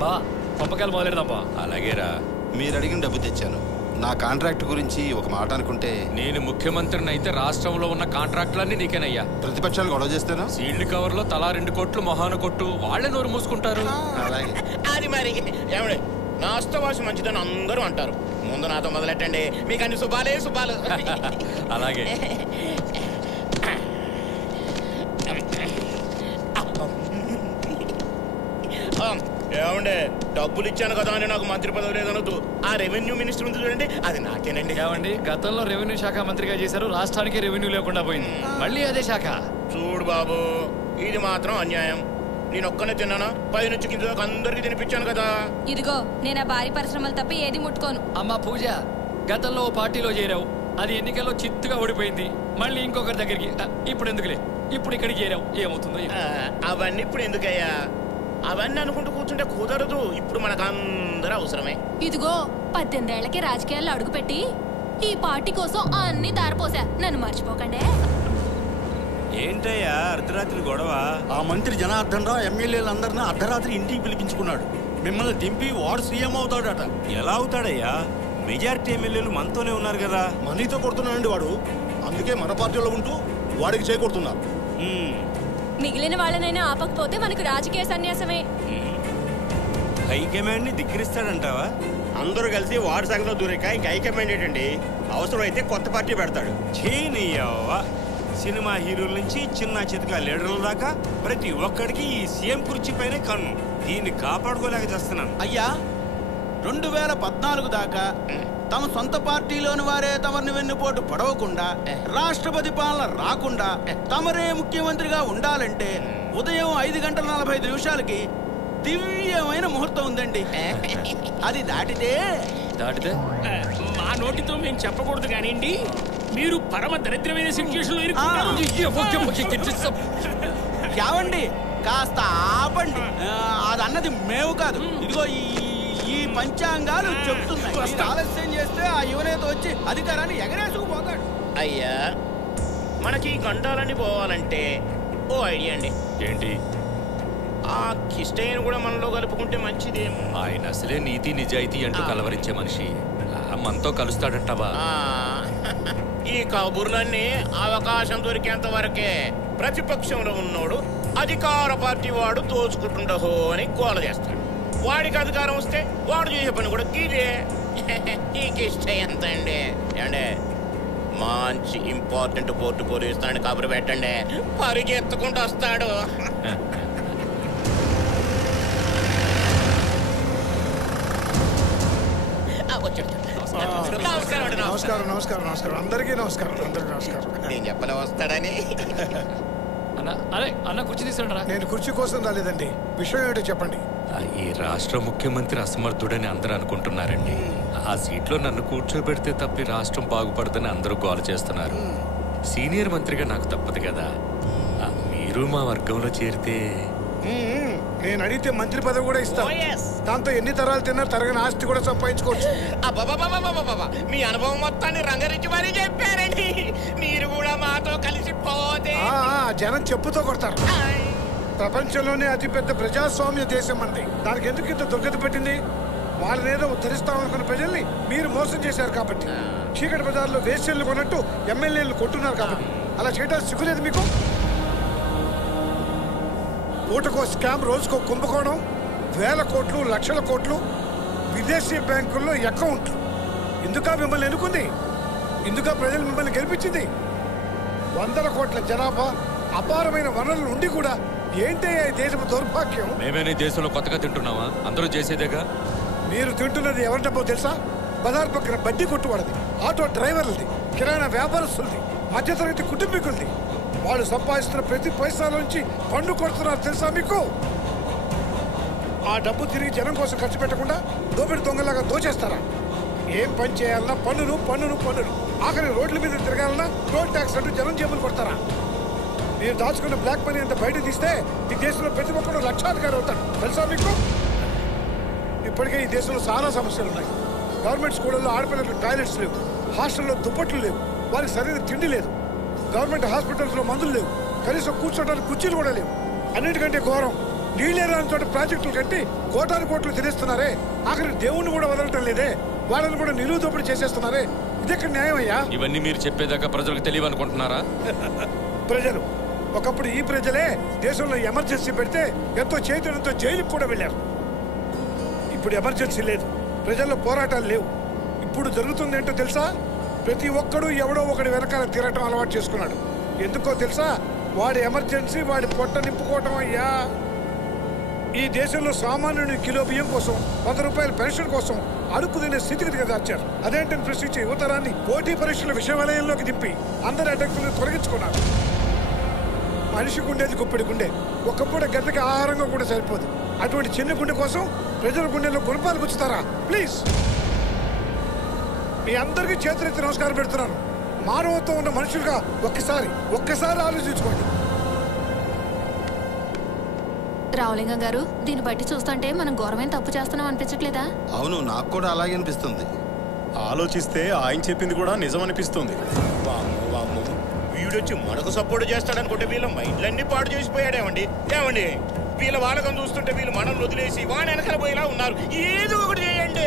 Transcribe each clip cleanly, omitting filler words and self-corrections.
బా పంపకాయలు మొదలెడదాం బా. అలాగేరా. మీరు అడిగిన డబ్బు తెచ్చాను. నా కాంట్రాక్ట్ గురించి ఒక మాట అనుకుంటే. నేను ముఖ్యమంత్రిని అయితే రాష్ట్రంలో ఉన్న కాంట్రాక్టులన్నీ నీకేనయ్యా. ప్రతిపక్షాలు గొడవ చేస్తాను. సీల్డ్ కవర్ లో తలా 2 కోట్లు మొహాన కొట్టు, వాళ్ళే నోరు మూసుకుంటారు. అలాగే. అది మరి ఏమండి, నాస్తో వాసి మంచిదని అందరూ అంటారు. ముందు నాతో మొదలెట్టండి, మీకు అన్ని శుభాలే శుభాలు. అలాగే. ఏమండే, డబ్బులు ఇచ్చాను కదా అని నాకు మంత్రి పదవి లేదనొద్దు. ఆ రెవెన్యూ మినిస్టర్ ఉంది చూడండి, అది నాకేనండి. ఏమండి, గతంలో రెవెన్యూ శాఖ మంత్రిగా చేశారు, రాష్ట్రానికి రెవెన్యూ లేకుండా పోయింది, మళ్ళీ అదే శాఖ. చూడు బాబు, ఇది మాత్రం అన్యాయం. నేను ఒక్కనే తిన్నానా? పైనుంచి కింద దాకా అందరికి తినిపించాను కదా. ఇదిగో నేను ఆ భారీ పరిశ్రమలు తప్ప ఏది ముట్టుకోను. అమ్మా పూజ, గతంలో ఓ పార్టీలో చేరావు, అది ఎన్నికల్లో చిత్తుగా ఓడిపోయింది, మళ్ళీ ఇంకొకరి దగ్గరికి. ఇప్పుడు ఎందుకులే, ఇప్పుడు ఇక్కడికి చేరావు, ఏమవుతుందో. అవన్నీ ఇప్పుడు ఎందుకయ్యా? అవన్నీ అనుకుంటూ కూర్చుంటే కుదరదు. ఇప్పుడు మనకు అందరూ అవసరమే. ఇదిగో 18 ఏళ్లకి రాజకీయాల్లో అడుగుపెట్టి ఈ పార్టీ కోసం అన్ని దారిపోసా, నన్ను మర్చిపోకండి. ఏంటయ్యా అర్ధరాత్రి గొడవ? ఆ మంత్రి జనార్దన్ రావు ఎమ్మెల్యేలందరినీ అర్ధరాత్రి ఇంటికి పిలిపించుకున్నాడు. మిమ్మల్ని దింపి వాడు సీఎం అవుతాడట. ఎలా అవుతాడయ్యా? మెజారిటీ ఎమ్మెల్యేలు మనతోనే ఉన్నారు కదా. మనీతో కొడుతున్నాడండి వాడు. అందుకే మన పార్టీలో ఉంటూ వాడికి చేకూడుతున్నారు. మిగిలిన వాళ్ళనైనా ఆపకపోతే మనకు రాజకీయ సన్యాసమే. హైకమాండ్ ని ధిక్కరిస్తాడంటావా? అందరూ కలిసి వార్డు సంఘంలో దూరేక ఇంక హైకమాండ్ ఏంటండి? అవసరం అయితే కొత్త పార్టీ పెడతాడు. చేయనియ్యావా? సినిమా హీరోల నుంచి చిన్న చితక లీడర్ల దాకా ప్రతి ఒక్కడికి ఈ సీఎం కుర్చీ పైనే కన్ను. దీన్ని కాపాడుకోలేక చేస్తున్నాను. అయ్యా, 2014 దాకా తమ సొంత పార్టీలోని వారే తమరిని వెన్నుపోటు పడవకుండా, రాష్ట్రపతి పాలన రాకుండా తమరే ముఖ్యమంత్రిగా ఉండాలంటే ఉదయం 5:45 దివ్యమైన ముహూర్తం ఉందండి. అది దాటితే మా నోటితో మేము చెప్పకూడదు కానివ్వండి, మీరు పరమ దరిద్రమైన సిచ్యువేషన్. యావండి, కాస్త ఆపండి. అది అన్నది మేము కాదు, ఇదిగో ఈ పంచాంగాలు చెప్తున్నాయి. ఆలస్యం చేస్తే ఆ యువనేత వచ్చి అధికారాన్ని ఎగరేసుకుపోతాడు. అయ్యా, మనకి గంటాలన్నీ పోవాలంటే ఓ ఐడియా అండి. ఏంటి? ఆ కిష్టయ్యను కూడా మనలో కలుపుకుంటే మంచిదేమో. ఆయన అసలే నీతి నిజాయితీ అంటూ కలవరించే మనిషి, మనతో కలుస్తాడంటావా? ఈ కబుర్లన్నీ అవకాశం దొరికేంత వరకే. ప్రతిపక్షంలో ఉన్నోడు అధికార పార్టీ వాడు దోచుకుంటుండహో అని గోల చేస్తాడు. వాడికి అధికారం వస్తే వాడు చేసే పని కూడా గీదే. ఈ కిష్టయ్య ఎంత అండి? ఏమండే, మంచి ఇంపార్టెంట్ పోర్టు పోలీస్తాడు, కబురు పెట్టండి, పరిగెత్తుకుంటూ వస్తాడు. నమస్కారం నమస్కారం నమస్కారం అందరికీ నమస్కారం. అందరికీ నమస్కారం. నేను చెప్పలే వస్తాడని. అన్న కుర్చీ తీసుకుంటారా? నేను కుర్చీ కోసం రాలేదండి. విషయం ఏంటో చెప్పండి. ఈ రాష్ట్ర ముఖ్యమంత్రి అసమర్థుడని అందరూ అనుకుంటున్నారండి. ఆ సీట్లో నన్ను కూర్చోబెడితే తప్పి రాష్ట్రం బాగుపడదని అందరూ గోల చేస్తున్నారు. సీనియర్ మంత్రిగా నాకు తప్పదు కదా. మీరు మా వర్గంలో చేరితే నేను అడిగితే మంత్రి పదవి కూడా ఇస్తాను. దాంతో ఎన్ని తరాలు తిన్నారు తరగని ఆస్తి కూడా సంపాదించుకోవచ్చు. మీ అనుభవం మొత్తాన్ని రంగరించి మరీ చెప్పారండి. మీరు కూడా మాతో కలిసి పోతే జనం చెప్పుతో కొడతారు. ప్రపంచంలోనే అతిపెద్ద ప్రజాస్వామ్య దేశం అండి. దానికి ఎందుకు ఇంత దుర్గతి పెట్టింది? వాళ్ళనేదో ఉద్ధరిస్తామనుకున్న ప్రజల్ని మీరు మోసం చేశారు కాబట్టి. చీకటి బజార్లో వేశ్యలు కొన్నట్టు ఎమ్మెల్యేలు కొట్టున్నారు కాబట్టి. అలా చేయడానికి సిగ్గులేదు మీకు? ఓటుకో స్కామ్, రోజుకో కుంభకోణం, 1000 కోట్లు 1,00,000 కోట్లు విదేశీ బ్యాంకుల్లో అకౌంట్లు. ఇందుక మిమ్మల్ని ఎన్నుకుంది, ఇందుక ప్రజలు మిమ్మల్ని గెలిపించింది. 100 కోట్ల జనాభా, అపారమైన వనరులు ఉండి కూడా ఏంటయ్యా ఈ దేశపు దౌర్భాగ్యం? మేమేనే దేశంలో కొత్తగా తింటున్నావా? అందరూ చేసేదేగా. మీరు తింటున్నది ఎవరి డబ్బో తెలుసా? బజార్ పక్కన బడ్డీ కొట్టువాడిది, ఆటో డ్రైవర్లది, కిరాణా వ్యాపారస్తులది, మధ్యతరగతి కుటుంబీకులది. వాళ్ళు సంపాదిస్తున్న ప్రతి పైసాలోంచి పన్ను కొడుతున్నారు తెలుసా మీకు? ఆ డబ్బు తిరిగి జనం కోసం ఖర్చు పెట్టకుండా దోపిడి దొంగలాగా దోచేస్తారా? ఏం పని చేయాలన్నా పన్నులు పన్నులు పన్నులు. ఆఖరి రోడ్ల మీద తిరగాలన్నా రోడ్ ట్యాక్స్ అంటూ జనం జేబులు కొడతారా? మీరు దాచుకున్న బ్లాక్ మనీ అంతా బయట తీస్తే ఈ దేశంలో ప్రతి ఒక్కరు లక్షాధికారి అవుతాడు తెలుసా మీకు? ఇప్పటికే ఈ దేశంలో చాలా సమస్యలు ఉన్నాయి. గవర్నమెంట్ స్కూళ్ళల్లో ఆడపిల్లలకు టాయిలెట్స్ లేవు, హాస్టల్లో దుప్పట్లు లేవు, వారికి సరైన తిండి లేదు, గవర్నమెంట్ హాస్పిటల్స్లో మందులు లేవు, కనీసం కూర్చోడానికి కుర్చీలు కూడా లేవు. అన్నిటికంటే ఘోరం, నీళ్ళే రాని చోట ప్రాజెక్టులు కట్టి కోటాను కోట్లు తినేస్తున్నారే. ఆఖరి దేవుణ్ణి కూడా వదలటం లేదే. వాళ్ళని కూడా నిలువు దోపిడీ చేసేస్తున్నారే. ఇదెక్కడ న్యాయం అయ్యా? ఇవన్నీ మీరు చెప్పేదాకా ప్రజలకు తెలియవనుకుంటున్నారా? ప్రజలు ఒకప్పుడు ఈ ప్రజలే దేశంలో ఎమర్జెన్సీ పెడితే ఎంతో చైతన్యంతో జైలుకు కూడా వెళ్ళారు. ఇప్పుడు ఎమర్జెన్సీ లేదు, ప్రజల్లో పోరాటాలు లేవు. ఇప్పుడు జరుగుతుంది ఏంటో తెలుసా? ప్రతి ఒక్కడు ఎవడో ఒకటి వెనకాల తిరగటం అలవాటు చేసుకున్నాడు. ఎందుకో తెలుసా? వాడి ఎమర్జెన్సీ వాడి పొట్ట నింపుకోవటం అయ్యా. ఈ దేశంలో సామాన్యుని కిలో బియ్యం కోసం 100 రూపాయల పెన్షన్ కోసం అడుక్కు తినే స్థితికి దిగజార్చారు. అదేంటని ప్రశ్నించే యువతరాన్ని పోటీ పరీక్షల విషవలయంలోకి దింపి అందరి అడ్డంకులను తొలగించుకున్నారు. మనిషి గుండేది గుప్పెడి గుండె, ఒక్క పూట గద్దకి ఆహారంగా కూడా సరిపోదు. అటువంటి చిన్న గుండె కోసం ప్రజల గుండెల్లో గుణపాలు గుచ్చుతారా? ప్లీజ్, మీ అందరికీ చేతులెత్తి నమస్కారం పెడుతున్నాను. మానవత్వం ఉన్న మనుషులుగా ఒక్కసారి ఆలోచించుకోండి. రావులింగం గారు, దీన్ని బట్టి చూస్తుంటే మనం ఘోరమైన తప్పు చేస్తున్నాం అనిపించట్లేదా? అవును, నాకు కూడా అలాగే అనిపిస్తుంది. ఆలోచిస్తే ఆయన చెప్పింది కూడా నిజం అనిపిస్తుంది. వీడొచ్చి మనకు సపోర్ట్ చేస్తాడనుకుంటే వీళ్ళ మైండ్లన్నీ పాడు చేసిపోయాడేమండి. ఏమండి, వీళ్ళ వాళ్ళకం చూస్తుంటే వీళ్ళు మనల్ని వదిలేసి వాడు వెనకాల పోయేలా ఉన్నారు. ఏదో ఒకటి చేయండి.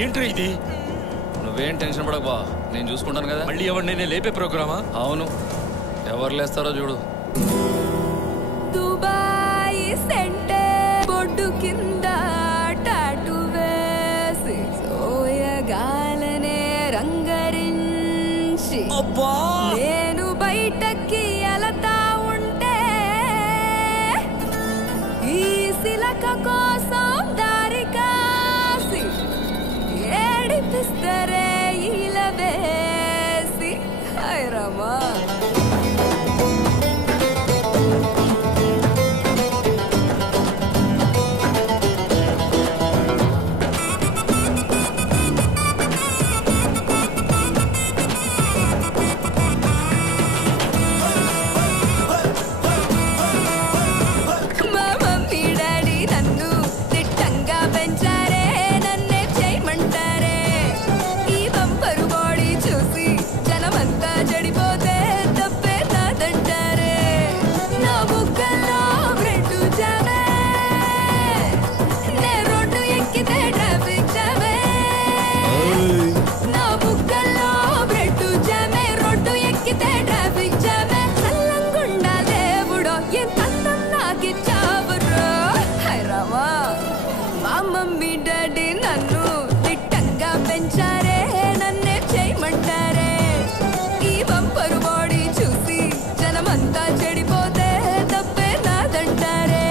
ఏంట్రా ఇది? నువ్వేం టెన్షన్ పడకు బా, నేను చూసుకుంటాను కదా. మళ్ళీ ఎవరు నేనే లేపే ప్రోగ్రామా? అవును, ఎవరు లేస్తారో చూడు. దుబాయ్ సెంటర్ బొడ్డు కింద టాటూ వేసి సోయగాలనే రంగరించి నేను బయటకి అలతా ఉంటే ఈ శిలక కోసం దారి కాసి ఏడిపిస్తరే ఇలా వేసి. హైరమా మమ్మీ డాడీ నన్ను దిట్టంగా పెంచారే, నన్నే చేయమంటారే. ఈ బంపరు బాడీ చూసి జనమంతా చెడిపోతే తప్పే నాదంటారే.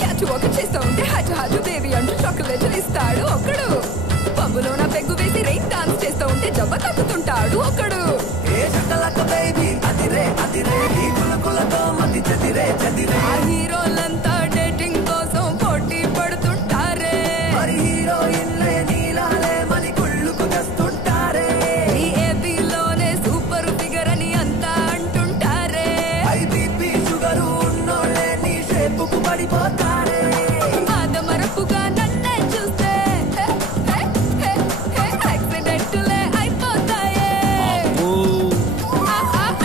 క్యాచ్ వాక్ చేస్తూ ఉంటే హాజు బేబీ అంటూ చాక్లెట్లు ఇస్తాడు ఒకడు. పబ్బులో నా పెగ్గు వేసి రైన్ డాన్స్ చేస్తూ ఉంటే జబ్బ తగ్గుతుంటాడు ఒకడు. ఆ హీరోలంతా డేటింగ్ కోసం పోటీ పడుతుంటారే. ఈ ఏపీలోనే సూపర్ ఫిగర్ అని అంతా అంటుంటారే. ఆదమరపుగా నన్నే చూస్తే యాక్సిడెంట్లే అయిపోతాయే.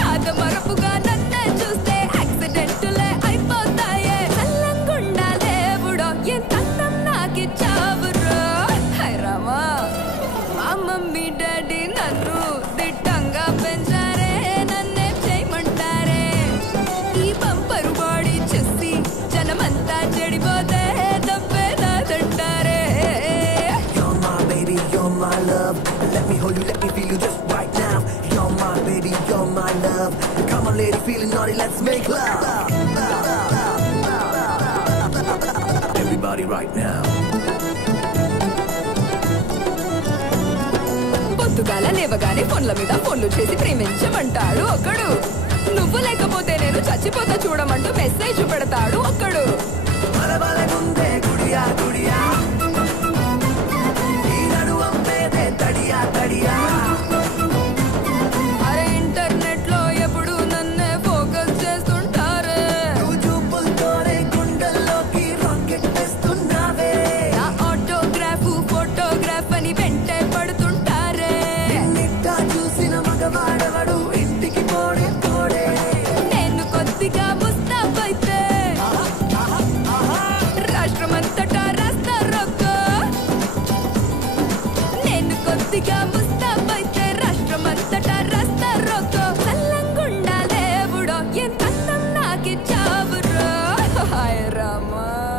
ఆదమరపుగా నన్నే చూస్తే యాక్సిడెంట్లే అయిపోతాయే. చల్లంగుండా దేవుడో ఎంత అందం నాకిచ్చావురో. హైరామా, మా మమ్మీ డాడీ నన్ను దిట్టంగా పెంచారే, నన్నే చేయమంటారే. ఈ బంపరు బాడీ చూసి జనమంతా చెడిపోతే తప్పే నాదంటారే. You're my baby, you're my love. Let me hold you, let me feel you just right now. You're my baby, you're my love. Come on lady, feeling naughty, let's make love. Everybody right now. పొద్దుగాల లేవగానే ఫోన్ల మీద ఫోన్లు చేసి ప్రేమించమంటాడు ఒకడు. నువ్వు లేకపోతే నేను చచ్చిపోతా చూడమంటూ మెసేజ్ పెడతాడు ఒకడు. గుడియా గుడియా